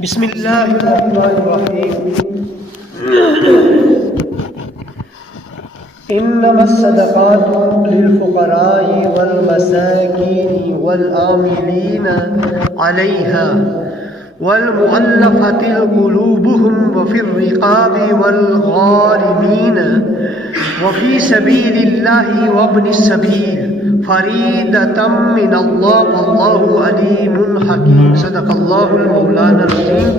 بسم اللہ الرحمن الرحیم انما الصدقات للفقراء والمساکین والعاملین علیہا والمؤلفة قلوبهم وفي الرقاب والغارمين وفي سبيل الله وابن السبيل فريدة من الله والله عليم حكيم صدق الله المولانا العظيم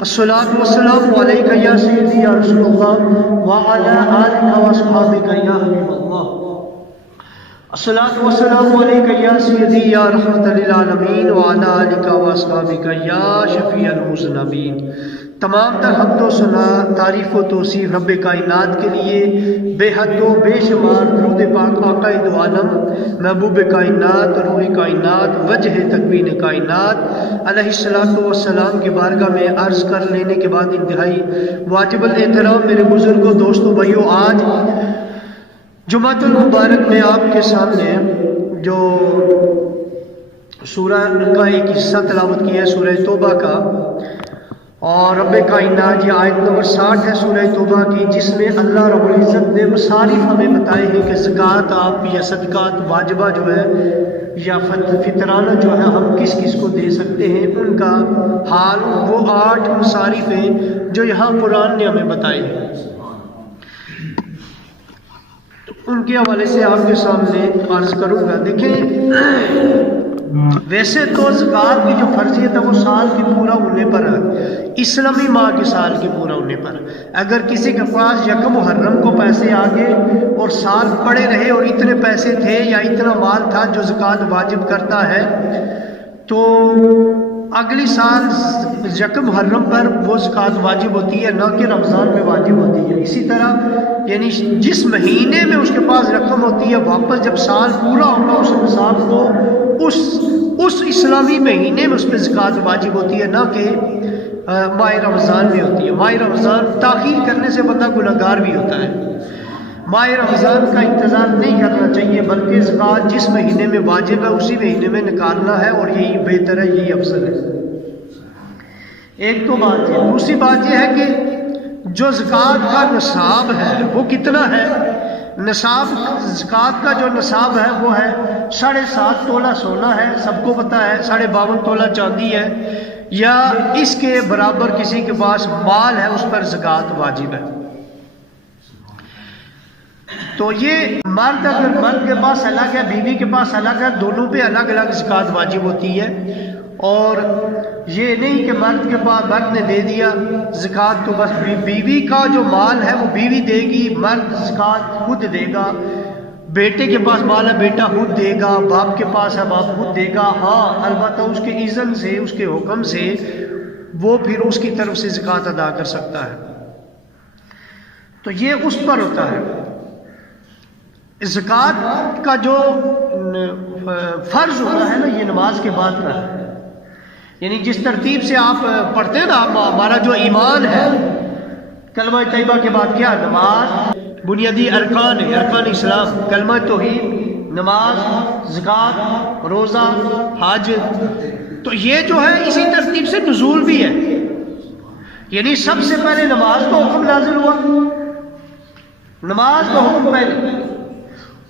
الصلاة والسلام عليك يا سيدي يا رسول الله وعلى آلك وأصحابك يا حبيب الله الصلاة والسلام علیکہ یا سیدی یا رحمت للعالمین وعلی آلک واصحابک یا شفیع المذنبین۔ تمام تر حمد و ثنا، تعریف و توصیف رب کائنات کے لیے، بے حد و بے شمار درود پاک آقا دو عالم محبوب کائنات روح کائنات وجہ تکوین کائنات علیہ الصلوۃ والسلام کی بارگاہ میں عرض کر لینے کے بعد انتہائی واجب الاحترام میرے بزرگوں، دوستوں، بھائیوں، آج جمعۃ المبارک میں آپ کے سامنے جو سورہ کا ایک حصہ تلاوت کیا ہے سورہ توبہ کا، اور رب کائنات یہ آیت نمبر 60 ہے سورہ توبہ کی، جس میں اللہ رب العزت نے مصارف ہمیں بتائے ہیں کہ زکوٰۃ آپ یا صدقات واجبہ جو ہے یا فطرانہ جو ہے ہم کس کس کو دے سکتے ہیں، ان کا حال وہ 8 مصارف ہیں جو یہاں قرآن نے ہمیں بتائے ہیں۔ ان کے حوالے سے آپ کے سامنے عرض کروں گا۔ دیکھیں، ویسے تو زکوٰۃ کی جو فرضیت ہے وہ سال کے پورا ہونے پر ہے، اسلامی ماہ کے سال کے پورا ہونے پر۔ اگر کسی کے پاس یکم محرم کو پیسے آگے اور سال پڑے رہے اور اتنے پیسے تھے یا اتنا مال تھا جو زکوٰۃ واجب کرتا ہے، تو اگلی سال یکم محرم پر وہ زکوٰۃ واجب ہوتی ہے، نہ کہ رمضان میں واجب ہوتی ہے۔ اسی طرح یعنی جس مہینے میں اس کے پاس رقم ہوتی ہے، واپس جب سال پورا ہوگا اس نصاب کو، اس اسلامی مہینے میں اس پہ زکوٰۃ واجب ہوتی ہے، نہ کہ ماہ رمضان میں ہوتی ہے۔ ماہ رمضان تاخیر کرنے سے بندہ گنہگار بھی ہوتا ہے۔ ماہ رمضان کا انتظار نہیں کرنا چاہیے، بلکہ زکوٰۃ جس مہینے میں واجب ہے اسی مہینے میں نکالنا ہے، اور یہی بہتر ہے، یہی افضل ہے۔ ایک تو بات ہے۔ دوسری بات یہ ہے کہ جو زکوٰۃ کا نصاب ہے وہ کتنا ہے؟ نصاب زکوٰۃ کا جو نصاب ہے وہ ہے 7.5 تولہ سونا ہے، سب کو پتہ ہے، 52.5 تولہ چاندی ہے، یا اس کے برابر کسی کے پاس مال ہے اس پر زکوٰۃ واجب ہے۔ تو یہ مرد، اگر مرد کے پاس الگ ہے، بیوی کے پاس الگ ہے، دونوں پہ الگ الگ زکوٰۃ واجب ہوتی ہے۔ اور یہ نہیں کہ مرد کے پاس مرد نے دے دیا زکوٰۃ تو بس بیوی کا جو مال ہے وہ بیوی دے گی، مرد زکوٰۃ خود دے گا۔ بیٹے کے پاس مال ہے، بیٹا خود دے گا، باپ کے پاس ہے، باپ خود دے گا۔ ہاں، البتہ اس کے اذن سے، اس کے حکم سے وہ پھر اس کی طرف سے زکوٰۃ ادا کر سکتا ہے۔ تو یہ اس پر ہوتا ہے۔ زکوٰۃ کا جو فرض ہوتا ہے نا، یہ نماز کے بعد کا ہے۔ یعنی جس ترتیب سے آپ پڑھتے ہیں نا، ہمارا جو ایمان ہے، کلمہ طیبہ کے بعد کیا؟ نماز، بنیادی ارکان ہے، ارکان اسلام، کلمہ توحید، نماز، زکوٰۃ، روزہ، حج۔ تو یہ جو ہے اسی ترتیب سے نزول بھی ہے۔ یعنی سب سے پہلے نماز کا حکم نازل ہوا، نماز کا حکم پہلے،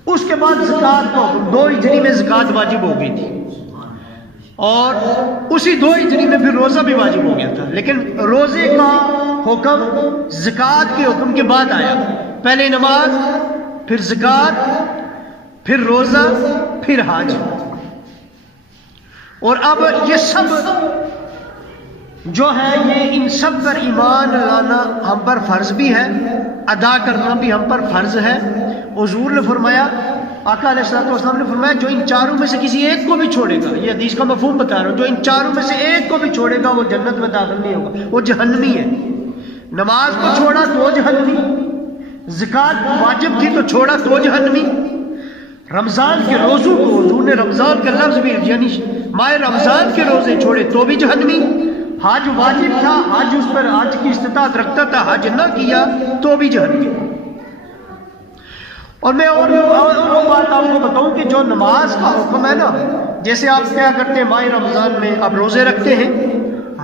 اس کے بعد زکوٰۃ کا حکم۔ 2 ہجری میں زکوٰۃ واجب ہو گئی تھی، اور اسی 2 ہجری میں پھر روزہ بھی واجب ہو گیا تھا، لیکن روزے کا حکم زکوٰۃ کے حکم کے بعد آیا۔ پہلے نماز، پھر زکوٰۃ، پھر روزہ، پھر حج۔ اور اب یہ سب جو ہے، یہ ان سب پر ایمان لانا ہم پر فرض بھی ہے، ادا کرنا بھی ہم پر فرض ہے۔ حضور نے فرمایا، آقا علیہ الصلوۃ والسلام نے فرمایا، جو ان چاروں میں سے کسی ایک کو بھی چھوڑے گا، یہ حدیث کا مفہوم بتا رہا ہوں، جو ان چاروں میں سے ایک کو بھی چھوڑے گا وہ جنت میں داخل نہیں ہوگا، وہ جہنمی ہے۔ نماز کو چھوڑا تو جہنمی، زکوٰۃ واجب تھی تو چھوڑا تو جہنمی، رمضان کے روزوں کو حضور نے رمضان کا لفظ بھی، یعنی ماہ رمضان کے روزے چھوڑے تو بھی جہنمی، حج واجب تھا، حج اس پر حج کی استطاعت رکھتا تھا، حج نہ کیا تو بھی جہنمی۔ اور میں اور بات آپ کو بتاؤں کہ جو نماز کا حکم ہے نا، جیسے آپ کیا کرتے ہیں ماہ رمضان میں آپ روزے رکھتے ہیں،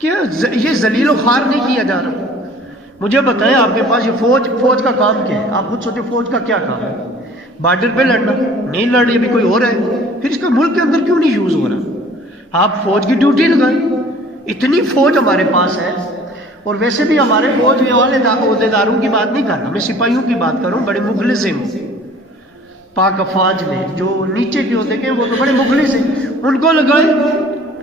کہ یہ ذلیل و خوار نہیں کیا جا رہا. مجھے بتائیں آپ کے پاس یہ فوج کا کام کیا ہے؟ آپ خود سوچیں فوج کا کیا کام ہے؟ بارڈر پہ لڑنا نہیں لڑ رہی ابھی کوئی اور ہے، پھر اس کا ملک کے اندر کیوں نہیں یوز ہو رہا؟ آپ فوج کی ڈیوٹی لگائیں. اتنی فوج ہمارے پاس ہے. اور ویسے بھی ہمارے فوج والے عہدے داروں کی بات نہیں کر رہا، میں سپاہیوں کی بات کر رہا ہوں. بڑے مخلص ہیں پاک افواج میں، جو نیچے کے ہوتے ہیں وہ تو بڑے مخلص ہیں، ان کو لگائیں،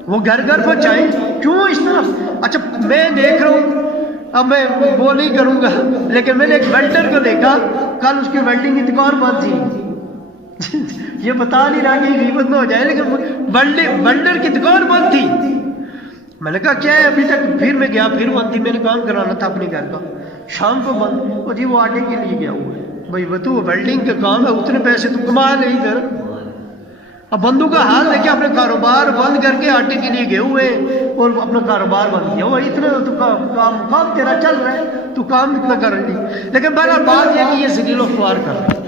وہ گھر گھر پہنچائیں. کیوں اس طرح؟ اچھا میں دیکھ رہا ہوں، اب میں وہ نہیں کروں گا، لیکن میں نے ایک ویلڈر کو دیکھا، کل اس کی ویلڈنگ کی دکان بند تھی. یہ بتا نہیں رہا کہ غیبت نہ ہو جائے، لیکن ویلڈر کی دکان بند تھی. میں نے کہا کیا ہے ابھی تک؟ پھر میں گیا، پھر بند تھی. میں نے کام کرانا تھا اپنے گھر کا، شام کو بند. وہ جی وہ آٹے کے لیے گیا ہوا ہے. بھائی وہ تو ویلڈنگ کا کام ہے، اتنے پیسے تو کما نہیں کر. اب بندوں کا حال دیکھیں، اپنے کاروبار بند کر کے آٹے کے لیے گئے ہوئے اور اپنا کاروبار بند کیا ہوا. اتنا تو کام تیرا چل رہا ہے، تو کام اتنا کر رہی. لیکن بہرحال بات یہ کہ یہ ذلیل و خوار کر رہا ہے.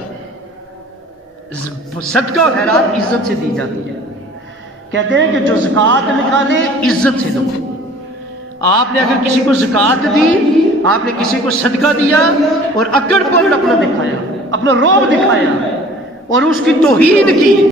صدقہ و خیرات عزت سے دی جاتی ہے. کہتے ہیں کہ جو زکوٰۃ نکالے عزت سے دو. آپ نے اگر کسی کو زکوٰۃ دی، آپ نے کسی کو صدقہ دیا اور اکڑ پکڑ اپنا دکھایا، اپنا رعب دکھایا اور اس کی توہین کی